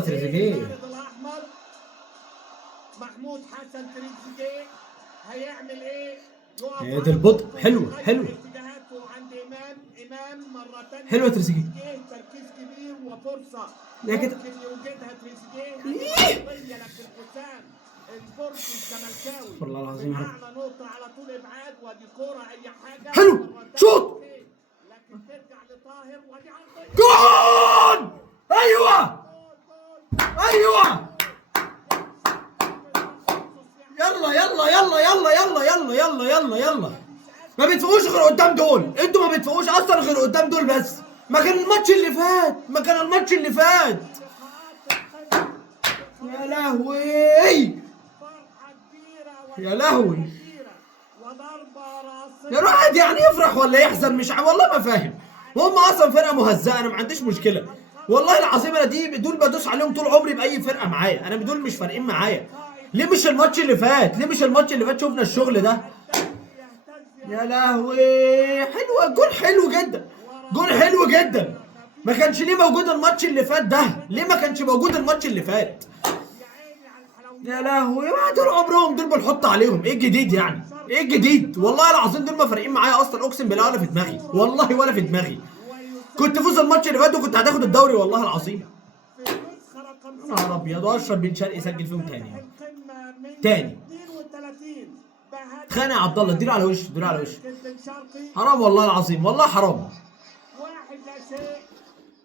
تريزيجيه الفارد الاحمر محمود حسن تريزيجيه هيعمل ايه؟ يقف يا على ده البطء، طوله حلو ويغير حلو اتجاهاته عند امام مره ثانيه. حلوه تريزيجيه. تريزيجيه تركيز كبير وفرصه يا كده ممكن يوجدها تريزيجيه هتبقى إيه؟ قضيه، لكن حسام البرص الزملكاوي استغفر الله العظيم من يا رب. اعلى نقطه على طول ابعاد، ودي كوره اي حاجه حلو مره شوط ثانيه، لكن ترجع لطاهر ودي عرضيه. جول. ايوه ايوه يلا يلا يلا يلا يلا يلا يلا يلا يلا. ما بتفوقوش غير قدام دول، انتوا ما بتفوقوش اصلا غير قدام دول بس. ما كان الماتش اللي فات، ما كان الماتش اللي فات. يا لهوي يا لهوي. يا الواحد يعني يفرح ولا يحزن؟ مش والله ما فاهم. هم اصلا فرقه مهزأه، انا ما عنديش مشكله والله العظيم. انا دول بدوس عليهم طول عمري باي فرقه معايا، انا دول مش فارقين معايا. ليه مش الماتش اللي فات؟ ليه مش الماتش اللي فات شفنا الشغل ده؟ يا لهوي حلوه، جول حلو جدا، جول حلو جدا. ما كانش ليه موجود الماتش اللي فات ده؟ ليه ما كانش موجود الماتش اللي فات؟ يا لهوي دول عمرهم دول بنحط عليهم ايه الجديد يعني؟ ايه الجديد؟ والله العظيم دول ما فارقين معايا اصلا، اقسم بالله ولا في دماغي، والله ولا في دماغي. كنت فوز الماتش اللي فات وكنت هتاخد الدوري والله العظيم. يا نهار ابيض. واشرف بن شرقي يسجل فيهم تاني اهو. تاني. اتخانق يا عبد الله، اديله على وشه، اديله على وشه. حرام والله العظيم، والله حرام.